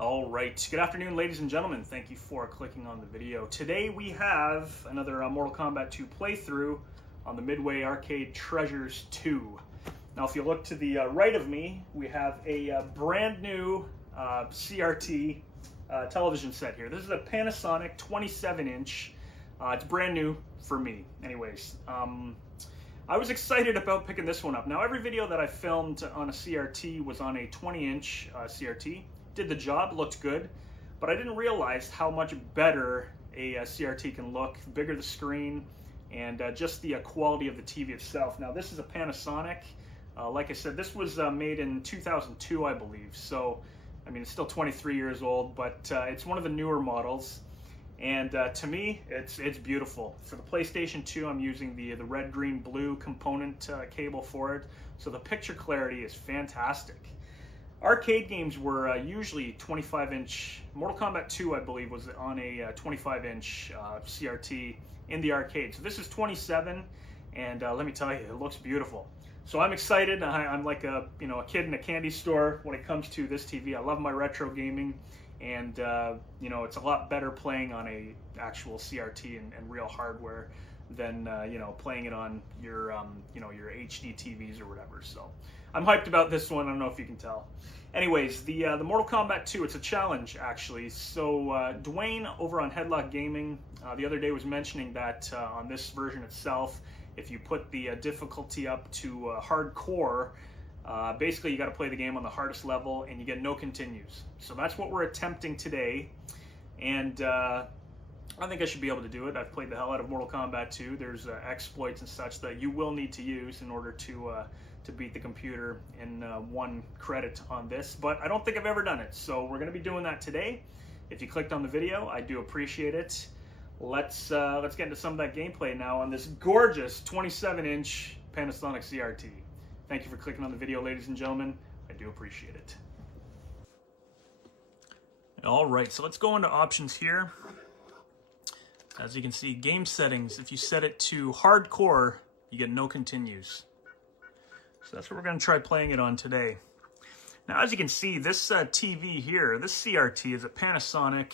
All right, good afternoon, ladies and gentlemen. Thank you for clicking on the video. Today we have another Mortal Kombat 2 playthrough on the Midway Arcade Treasures 2. Now, if you look to the right of me, we have a brand new CRT television set here. This is a Panasonic 27-inch. It's brand new for me. Anyways, I was excited about picking this one up. Now, every video that I filmed on a CRT was on a 20-inch CRT. Did the job, looked good, but I didn't realize how much better a CRT can look, the bigger the screen, and just the quality of the TV itself. Now, this is a Panasonic. Like I said, this was made in 2002, I believe. So, I mean, it's still 23 years old, but it's one of the newer models. And to me, it's beautiful. For the PlayStation 2, I'm using the red, green, blue component cable for it. So the picture clarity is fantastic. Arcade games were usually 25-inch. Mortal Kombat 2, I believe, was on a 25-inch CRT in the arcade. So this is 27, and let me tell you, it looks beautiful. So I'm excited. I'm like a kid in a candy store when it comes to this TV. I love my retro gaming, and it's a lot better playing on a actual CRT and real hardware than playing it on your your HD TVs or whatever. So I'm hyped about this one. I don't know if you can tell. Anyways, the Mortal Kombat 2, it's a challenge actually. So Duane over on Headlocked Gaming the other day was mentioning that on this version itself, if you put the difficulty up to hardcore, basically you got to play the game on the hardest level and you get no continues. So that's what we're attempting today, and I think I should be able to do it. I've played the hell out of Mortal Kombat 2. There's exploits and such that you will need to use in order to beat the computer in 1 credit on this, but I don't think I've ever done it. So we're going to be doing that today. If you clicked on the video, I do appreciate it. Let's get into some of that gameplay now on this gorgeous 27-inch Panasonic CRT. Thank you for clicking on the video, ladies and gentlemen. I do appreciate it. All right, so let's go into options here. As you can see, game settings, if you set it to hardcore, you get no continues. So that's what we're going to try playing it on today. Now, as you can see, this TV here, this CRT is a Panasonic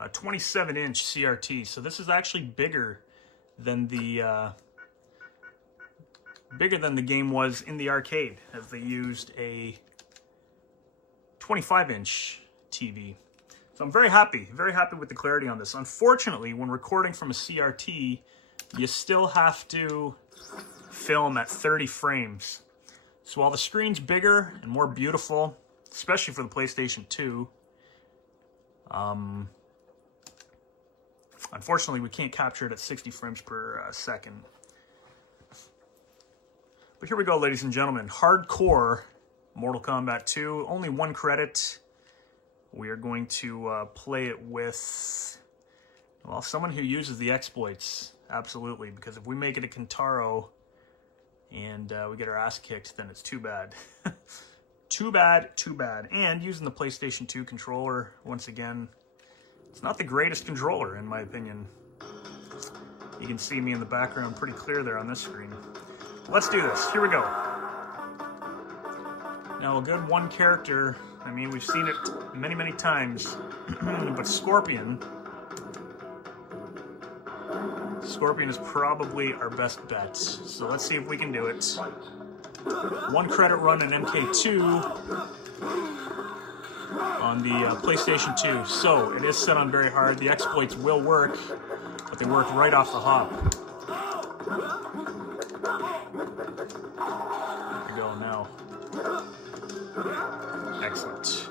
27-inch CRT. So this is actually bigger than the game was in the arcade, as they used a 25-inch TV. So I'm very happy with the clarity on this. Unfortunately, when recording from a CRT, you still have to film at 30 frames. So while the screen's bigger and more beautiful, especially for the PlayStation 2, unfortunately we can't capture it at 60 frames per second. But here we go, ladies and gentlemen. Hardcore Mortal Kombat 2, only 1 credit. We are going to play it with, well, someone who uses the exploits, absolutely, because if we make it a Kintaro and we get our ass kicked, then it's too bad. Too bad, too bad. And using the PlayStation 2 controller, once again, it's not the greatest controller, in my opinion. You can see me in the background pretty clear there on this screen. Let's do this. Here we go. Now, a good 1 character, I mean, we've seen it many, many times, but Scorpion is probably our best bet. So let's see if we can do it. 1 credit run in MK2 on the PlayStation 2. So it is set on very hard. The exploits will work, but they work right off the hop. There we go now. Excellent.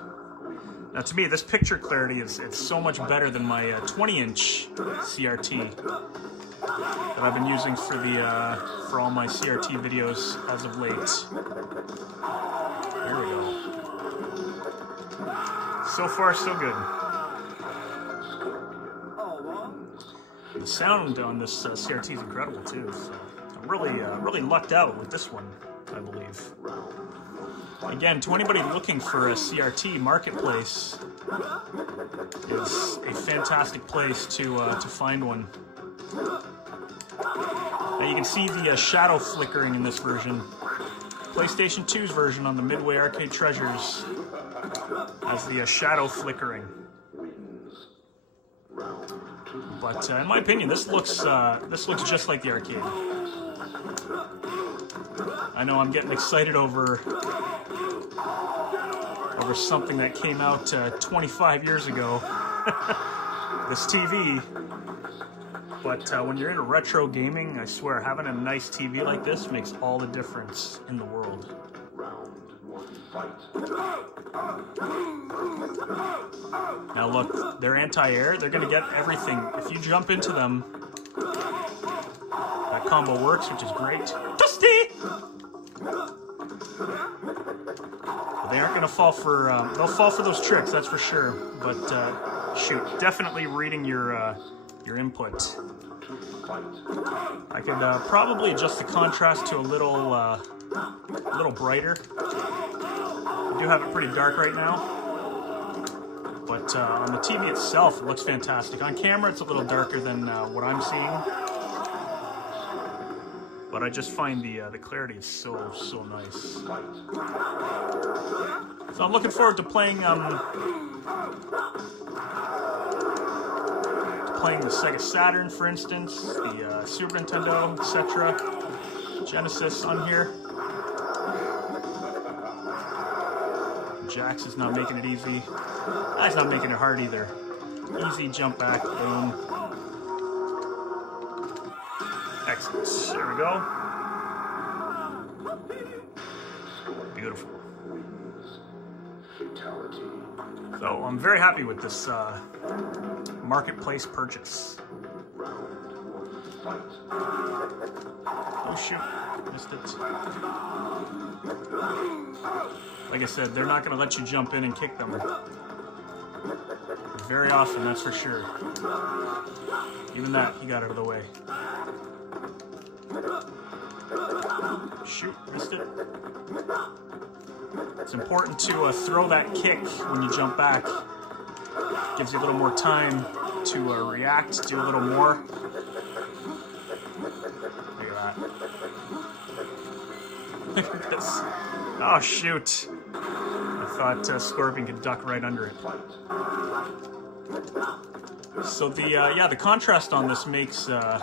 Now, to me, this picture clarity it's so much better than my 20-inch CRT that I've been using for all my CRT videos as of late. Here we go. So far, so good. The sound on this CRT is incredible too. So I'm really lucked out with this one, I believe. Again, to anybody looking for a CRT, Marketplace is a fantastic place to find one. Now you can see the shadow flickering in this version. PlayStation 2's version on the Midway Arcade Treasures as the shadow flickering. But in my opinion, this looks just like the arcade. I know I'm getting excited over something that came out 25 years ago. This TV. But when you're into retro gaming, I swear, having a nice TV like this makes all the difference in the world. Now look, they're anti-air. They're gonna get everything. If you jump into them, that combo works, which is great. Dusty! But they aren't gonna fall for. They'll fall for those tricks, that's for sure. But shoot, definitely reading your input. I could probably adjust the contrast to a little brighter. I do have it pretty dark right now, but on the TV itself, it looks fantastic. On camera, it's a little darker than what I'm seeing, but I just find the clarity is so nice. So I'm looking forward to playing the Sega Saturn, for instance, the Super Nintendo, etc. Genesis on here. Jax is not making it easy. That's not making it hard either. Easy jump back, boom. Excellent. There we go. Beautiful. So I'm very happy with this marketplace purchase. Oh shoot, missed it. Like I said, they're not going to let you jump in and kick them very often, that's for sure. Even that, he got out of the way. Shoot, missed it. It's important to throw that kick when you jump back. Gives you a little more time to react, do a little more. Look at that. Look at this. Oh, shoot. I thought Scorpion could duck right under it. So the contrast on this makes the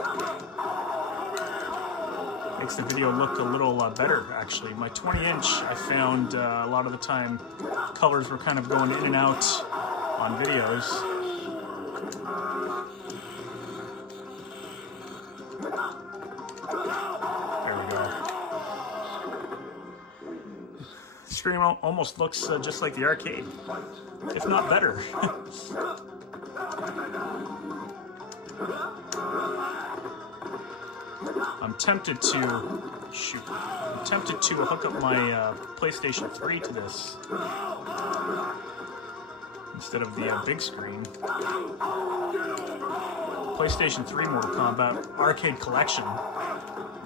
video look a little better, actually. My 20-inch, I found a lot of the time colors were kind of going in and out on videos. There we go. The screen almost looks just like the arcade, if not better. I'm tempted to hook up my PlayStation 3 to this instead of the big screen. PlayStation 3 Mortal Kombat Arcade Collection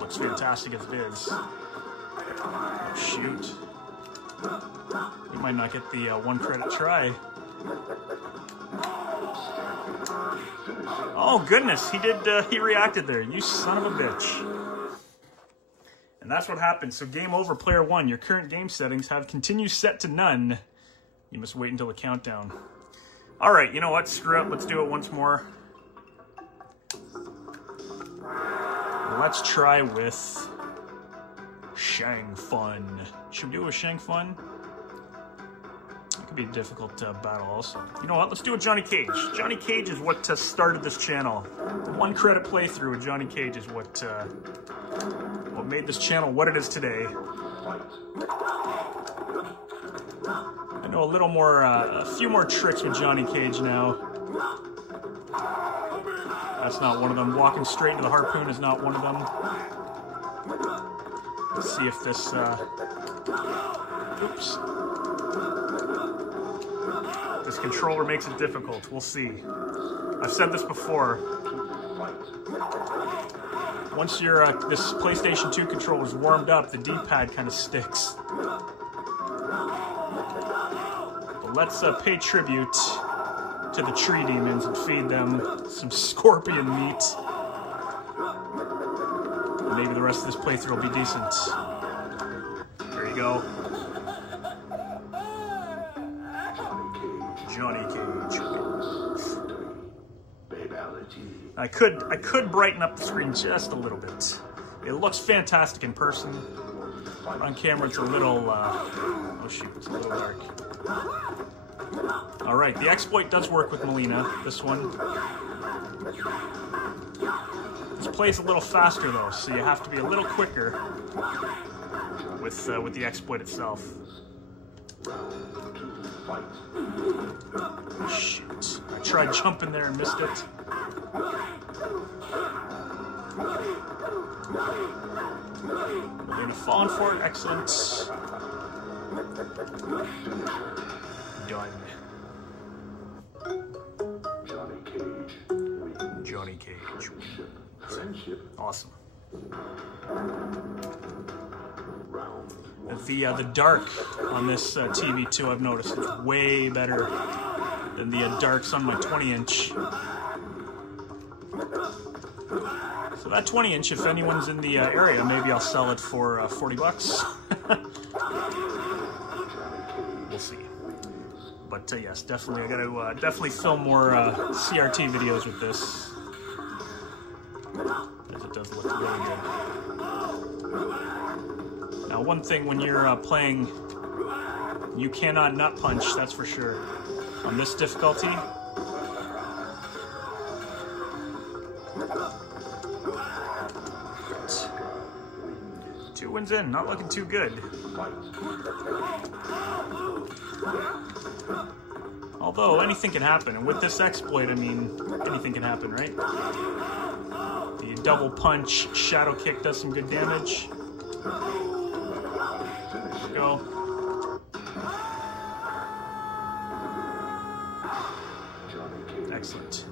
looks fantastic as it is. Oh, shoot. We might not get the 1 credit try. Oh goodness, he reacted there, you son of a bitch. And that's what happened. So game over, player 1. Your current game settings have continue set to none. You must wait until the countdown. Alright, you know what, screw it, let's do it once more. Let's try with Shang Fun. Should we do a Shang Fun? It could be a difficult battle also. You know what, let's do a Johnny Cage. Johnny Cage is what started this channel. The 1 credit playthrough with Johnny Cage is what made this channel what it is today. I know a few more tricks with Johnny Cage now. That's not one of them. Walking straight into the harpoon is not one of them. Let's see if this, oops. This controller makes it difficult. We'll see. I've said this before. Once this PlayStation 2 controller is warmed up, the D-pad kind of sticks. But let's pay tribute to the tree demons and feed them some scorpion meat. Maybe the rest of this playthrough will be decent. There you go. Johnny Cage. I could brighten up the screen just a little bit. It looks fantastic in person. On camera, it's a little, oh shoot, it's a little dark. Alright, the exploit does work with Melina, this one. This plays a little faster though, so you have to be a little quicker with the exploit itself. Shoot, I tried jumping there and missed it. Melina falling for it, excellent. Done. Johnny Cage. Awesome. The dark on this TV too, I've noticed, is way better than the darks on my 20-inch. So that 20-inch, if anyone's in the area, maybe I'll sell it for 40 bucks. We'll see. But yes, definitely, I gotta definitely film more CRT videos with this, as it does look really good. Now, one thing when you're playing, you cannot nut punch, that's for sure. On this difficulty, two wins in, not looking too good. Although, anything can happen, and with this exploit, I mean, anything can happen, right? The double punch, shadow kick does some good damage. Go. Excellent.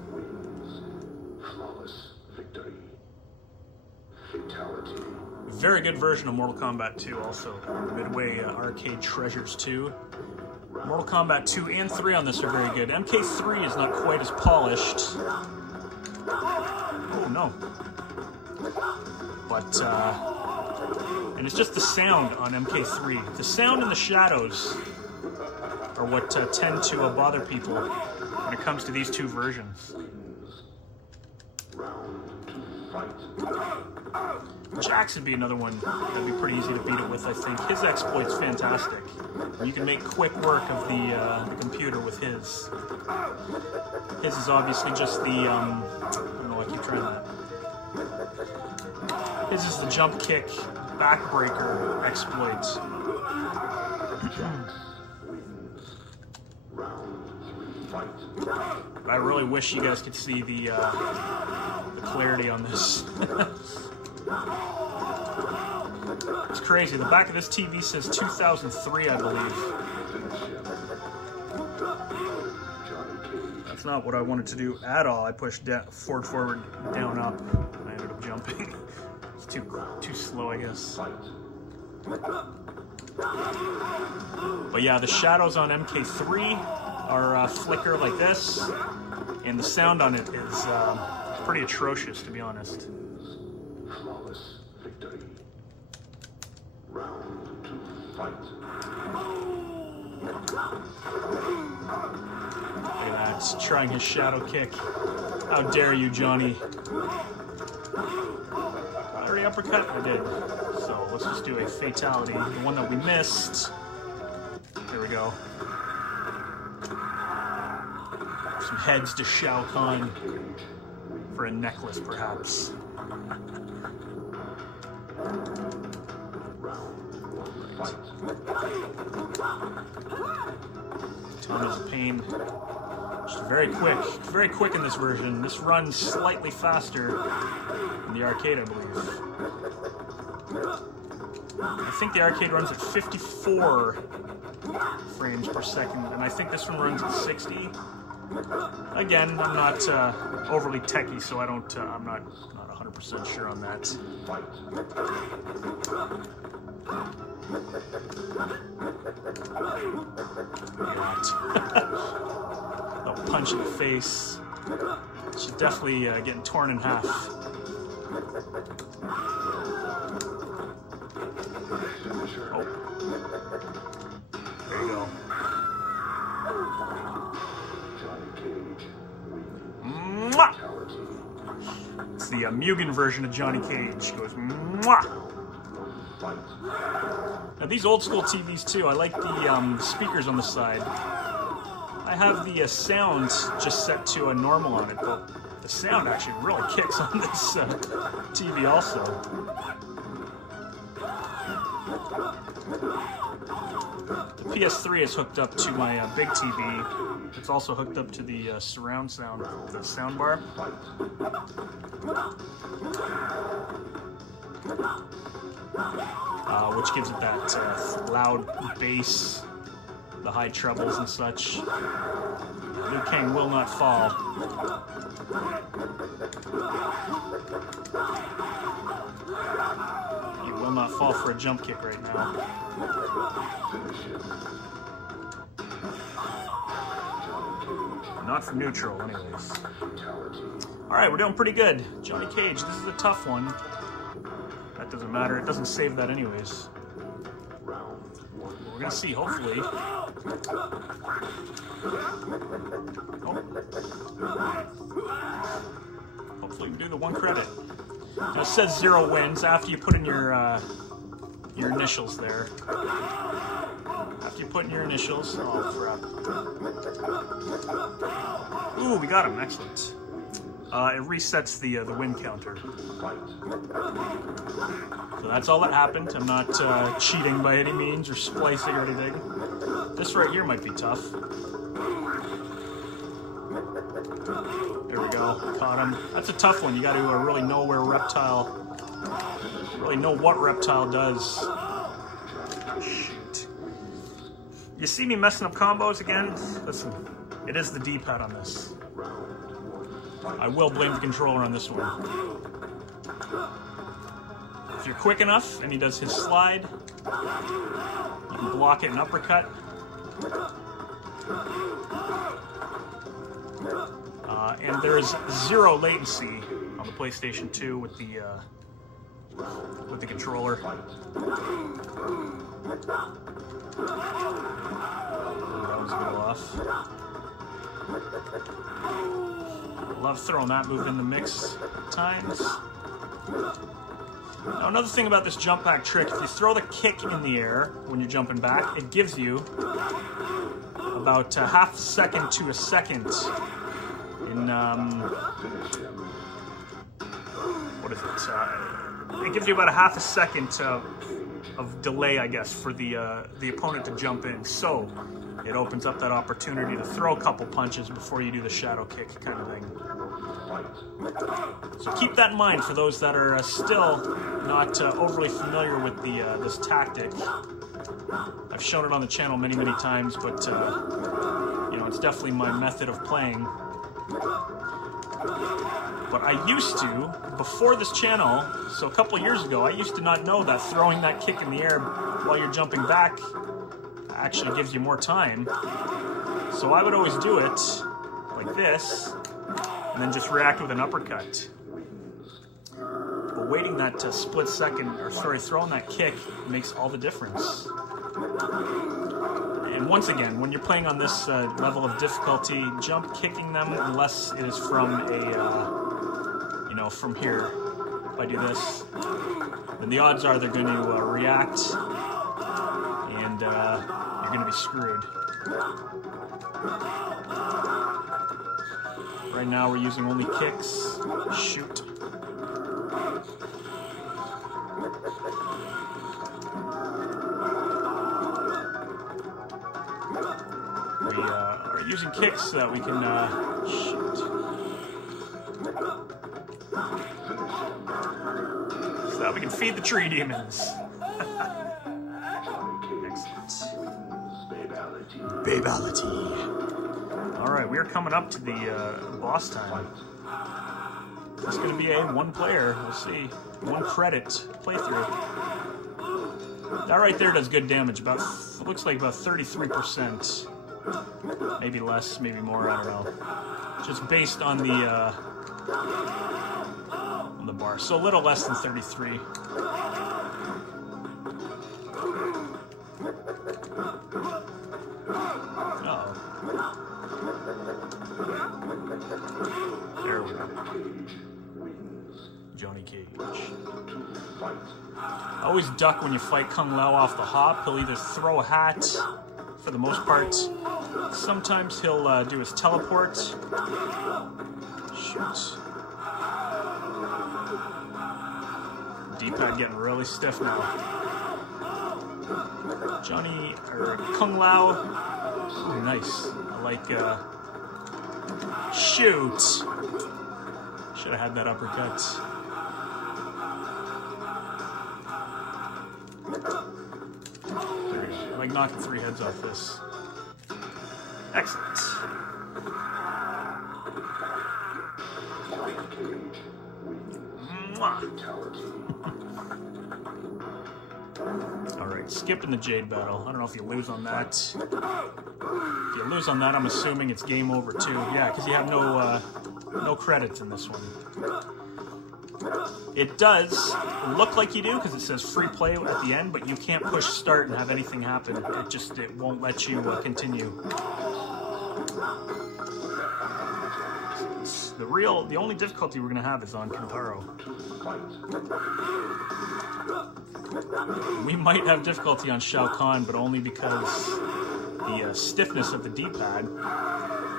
Very good version of Mortal Kombat 2 also. Midway Arcade Treasures 2. Mortal Kombat 2 and 3 on this are very good. MK3 is not quite as polished. Oh no. But, and it's just the sound on MK3. The sound and the shadows are what tend to bother people when it comes to these two versions. Jax would be another one that'd be pretty easy to beat it with, I think. His exploit's fantastic. You can make quick work of the computer with his. His is obviously just the, I don't know, I keep trying that. His is the jump kick, backbreaker exploit. I really wish you guys could see the clarity on this. It's crazy. The back of this TV says 2003, I believe. That's not what I wanted to do at all. I pushed forward, down, up, and I ended up jumping. It's too slow, I guess. But yeah, the shadows on MK3 are flicker like this, and the sound on it is pretty atrocious, to be honest. Look at that, trying his shadow kick. How dare you, Johnny? I already uppercut? I did. So let's just do a fatality. The one that we missed. There we go. Some heads to Shao Kahn for a necklace, perhaps. Ton of pain. Just very quick in this version. This runs slightly faster in the arcade, I believe. I think the arcade runs at 54 frames per second, and I think this one runs at 60. Again, I'm not overly techie, so I don't. I'm not 100% sure on that. A punch in the face. She's definitely getting torn in half. Oh. There you go. the Mugen version of Johnny Cage. Goes, mwah! Now these old school TVs too, I like the speakers on the side. I have the sound just set to a normal on it, but the sound actually really kicks on this TV also. The PS3 is hooked up to my big TV. It's also hooked up to the surround sound, the sound bar. Which gives it that loud bass, the high trebles and such. Liu Kang will not fall. He will not fall for a jump kick right now. Not for neutral, anyways. Alright, we're doing pretty good. Johnny Cage, this is a tough one. That doesn't matter, it doesn't save that anyways. We're gonna see, hopefully. Oh. Hopefully we can do the one credit. Now it says 0 wins after you put in your initials there. After you put in your initials. Oh crap. Ooh, we got him, excellent. It resets the win counter. So that's all that happened. I'm not cheating by any means or splicing or anything. This right here might be tough. There we go. Caught him. That's a tough one. You got to really know where Reptile. Really know what Reptile does. Shoot. You see me messing up combos again? Listen, it is the D-pad on this. I will blame the controller on this one. If you're quick enough and he does his slide, you can block it and uppercut. And there is 0 latency on the PlayStation 2 with the controller. That was a go off. Love throwing that move in the mix at times. Now another thing about this jump back trick, if you throw the kick in the air when you're jumping back, it gives you about half a second to a second in, what is it? It gives you about a half a second of delay, I guess, for the opponent to jump in. So it opens up that opportunity to throw a couple punches before you do the shadow kick kind of thing. So keep that in mind for those that are still not overly familiar with this tactic. I've shown it on the channel many, many times, but you know, it's definitely my method of playing. But I used to, before this channel, so a couple years ago, I used to not know that throwing that kick in the air while you're jumping back actually gives you more time. So I would always do it like this, and then just react with an uppercut. But waiting that split second, or sorry, throwing that kick makes all the difference. And once again, when you're playing on this level of difficulty, jump kicking them unless it is from a, you know, from here. If I do this, then the odds are they're going to react, and you're going to be screwed. Right now we're using only kicks. Shoot. We are using kicks so that we can shoot. So that we can feed the tree demons. Excellent. Babality. Alright, we are coming up to the boss time. It's going to be a one player, we'll see. One credit playthrough. That right there does good damage, about, it looks like about 33%. Maybe less, maybe more, I don't know. Just based on the bar. So a little less than 33. Uh-oh. There we go. Johnny Cage. Always duck when you fight Kung Lao off the hop. He'll either throw a hat, for the most part. Sometimes he'll do his teleport. Shoot. D-pad getting really stiff now. Johnny, or Kung Lao. Ooh, nice. I like, shoot. Should have had that uppercut. There we go. I like knocking 3 heads off this. Excellent. Alright, skipping the Jade battle. I don't know if you lose on that. If you lose on that, I'm assuming it's game over too. Yeah, because you have no credits in this one. It does look like you do because it says free play at the end, but you can't push start and have anything happen. It won't let you continue. The only difficulty we're gonna have is on Kentaro. We might have difficulty on Shao Kahn, but only because the stiffness of the D-pad.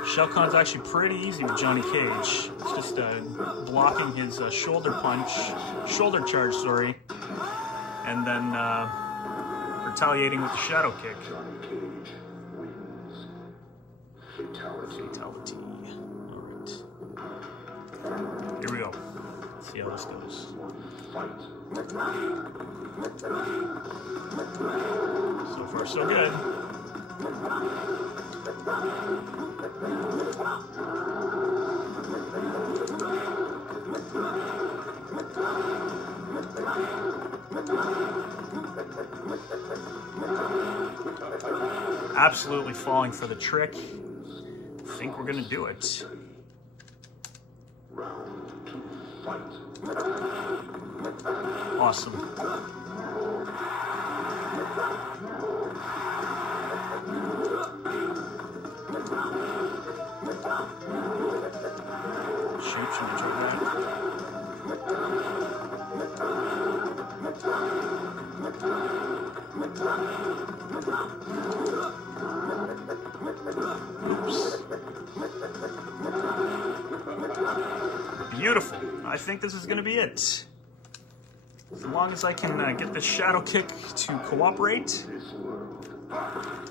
Shao Kahn's actually pretty easy with Johnny Cage. It's just blocking his shoulder charge, sorry, and then retaliating with the shadow kick. Fatality. Alright. Here we go. Let's see how this goes. So far, so good. Absolutely falling for the trick. I think we're gonna do it. Awesome. Shoot, should we try that? Oops. Beautiful. I think this is going to be it. As long as I can get this shadow kick to cooperate. Alright.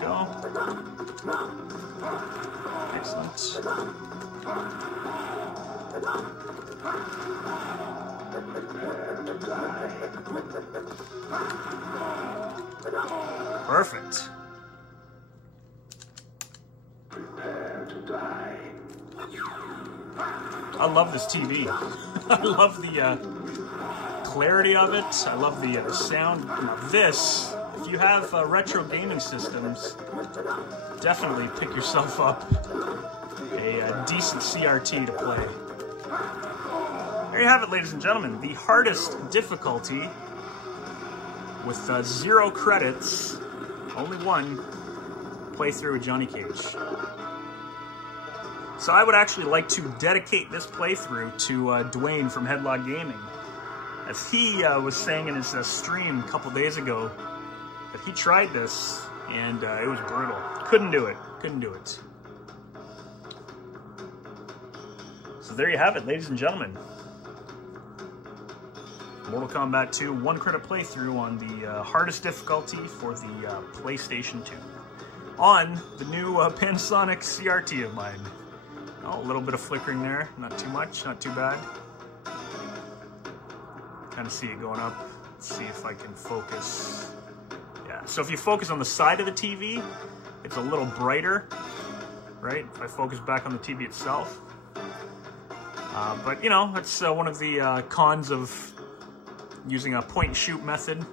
Go. Excellent. Perfect. I love this TV. I love the clarity of it. I love the sound. Now this, if you have retro gaming systems, definitely pick yourself up a decent CRT to play. There you have it, ladies and gentlemen. The hardest difficulty with 0 credits, only 1 playthrough with Johnny Cage. So I would actually like to dedicate this playthrough to Duane from Headlocked Gaming. As he was saying in his stream a couple days ago, that he tried this and it was brutal. Couldn't do it. Couldn't do it. So there you have it, ladies and gentlemen. Mortal Kombat 2 1 credit playthrough on the hardest difficulty for the PlayStation 2. On the new Panasonic CRT of mine. Oh, a little bit of flickering there. Not too much, not too bad. Kind of see it going up. Let's see if I can focus. Yeah, so if you focus on the side of the TV, it's a little brighter, right? If I focus back on the TV itself. But, you know, that's one of the cons of using a point-and-shoot method.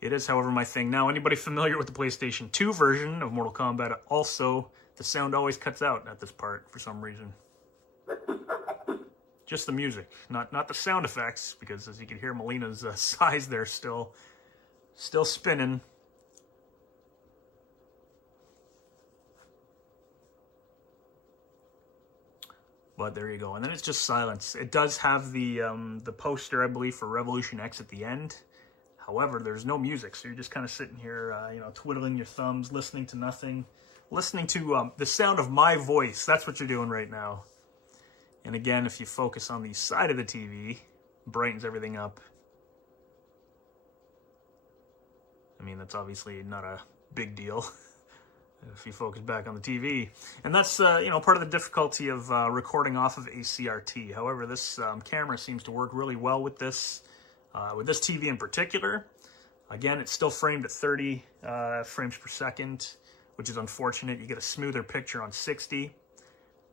It is, however, my thing. Now, anybody familiar with the PlayStation 2 version of Mortal Kombat, also, the sound always cuts out at this part for some reason. Just the music, not the sound effects, because as you can hear, Melina's size there still spinning. But there you go. And then it's just silence. It does have the poster, I believe, for Revolution X at the end. However, there's no music, so you're just kind of sitting here, you know, twiddling your thumbs, listening to nothing. Listening to the sound of my voice. That's what you're doing right now. And again, if you focus on the side of the TV, brightens everything up. I mean, that's obviously not a big deal if you focus back on the TV. And that's, you know, part of the difficulty of recording off of a CRT. However, this camera seems to work really well with this TV in particular. Again, it's still framed at 30 frames per second, which is unfortunate. You get a smoother picture on 60.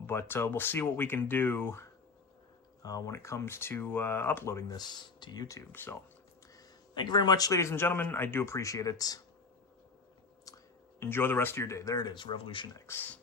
But we'll see what we can do when it comes to uploading this to YouTube. So, thank you very much, ladies and gentlemen. I do appreciate it. Enjoy the rest of your day. There it is, Revolution X.